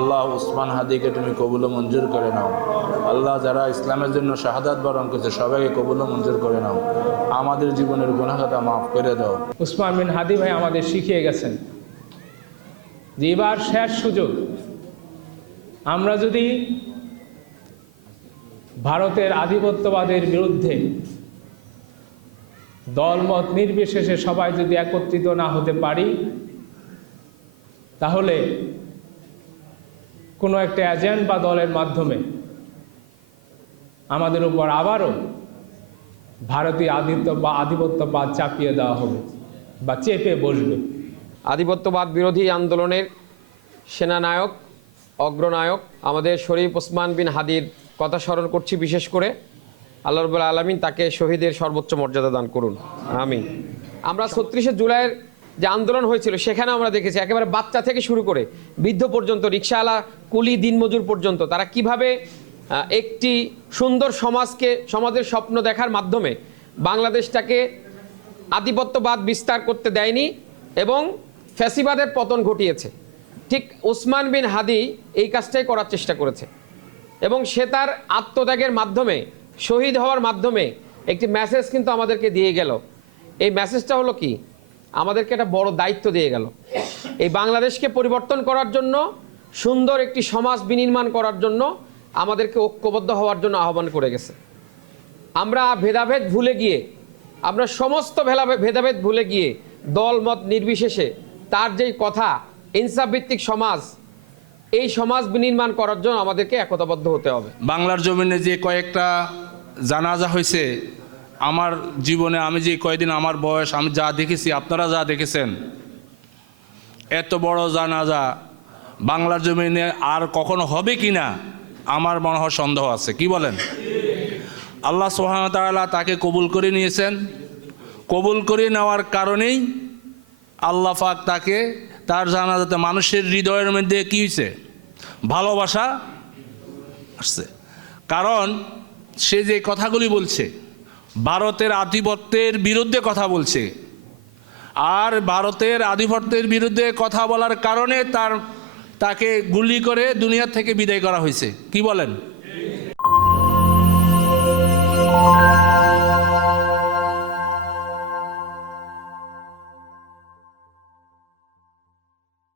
আল্লাহ উসমান হাদিকে তুমি কবুল ও মঞ্জুর করে নাও। আল্লাহ যারা ইসলামের জন্য শাহাদাত বরণ করেছে সবাইকে কবুল ও মঞ্জুর করে নাও। আমাদের জীবনের গুনাহ খাতা মাফ করে দাও। উসমান বিন হাদি ভাই আমাদের শিখিয়ে গেছেন যে এবার শেষ সুযোগ, আমরা যদি ভারতের আধিপত্যবাদের বিরুদ্ধে দলমত নির্বিশেষে সবাই যদি একত্রিত না হতে পারি, তাহলে কোনো একটা এজেন্ট বা দলের মাধ্যমে আমাদের উপর আবারও ভারতীয় আধিপত্যবাদ চাপিয়ে দেওয়া হবে বা চেপে বসবে। আধিপত্যবাদ বিরোধী আন্দোলনের সেনানায়ক, অগ্রনায়ক আমাদের শরীফ ওসমান বিন হাদির কথা স্মরণ করছি। বিশেষ করে আল্লাহ রাব্বুল আলামিন তাকে শহীদের সর্বোচ্চ মর্যাদা দান করুন, আমিন। আমরা ৩৬শে জুলাইয়ের যে আন্দোলন হয়েছিল সেখানে আমরা দেখেছি একেবারে বাচ্চা থেকে শুরু করে বৃদ্ধ পর্যন্ত, রিকশাওয়ালা, কুলি, দিনমজুর পর্যন্ত তারা কিভাবে একটি সুন্দর সমাজের স্বপ্ন দেখার মাধ্যমে বাংলাদেশটাকে আধিপত্যবাদ বিস্তার করতে দেয়নি এবং ফ্যাসিবাদের পতন ঘটিয়েছে। ঠিক ওসমান বিন হাদি এই কাজটাই করার চেষ্টা করেছে এবং সে তার আত্মত্যাগের মাধ্যমে, শহীদ হওয়ার মাধ্যমে একটি মেসেজ কিন্তু আমাদেরকে দিয়ে গেল। এই মেসেজটা হলো কি, আমাদেরকে একটা বড় দায়িত্ব দিয়ে গেল। এই বাংলাদেশকে পরিবর্তন করার জন্য, সুন্দর একটি সমাজ বিনির্মাণ করার জন্য আমাদেরকে ঐক্যবদ্ধ হওয়ার জন্য আহ্বান করে গেছে। আমরা ভেদাভেদ ভুলে গিয়ে, আমরা সমস্ত ভেদাভেদ ভুলে গিয়ে দলমত নির্বিশেষে তার যেই কথা, ইনসাফ ভিত্তিক সমাজ, এই সমাজ বিনির্মাণ করার জন্য আমাদেরকে একতাবদ্ধ হতে হবে। বাংলার জমিনে যে কয়েকটা জানাজা হয়েছে, আমার জীবনে আমি যে কয়েকদিন, আমার বয়স, আমি যা দেখেছি, আপনারা যা দেখেছেন, এত বড় জানাজা বাংলার জমিনে আর কখনো হবে কি না আমার মনে হয় সন্দেহ আছে। কি বলেন? আল্লাহ সুবহানাহু ওয়া তাআলা তাকে কবুল করে নিয়েছেন। কবুল করে নেওয়ার কারণেই আল্লাহ পাক তাকে, তার জানাজাতে মানুষের হৃদয়ের মধ্যে কী হয়েছে? ভালোবাসা আসছে। কারণ সে যে কথাগুলি বলছে, ভারতের আধিপত্যের বিরুদ্ধে কথা বলছে, আর ভারতের আধিপত্যের বিরুদ্ধে কথা বলার কারণে তাকে গুলি করে দুনিয়া থেকে বিদায় করা হয়েছে। কি বলেন?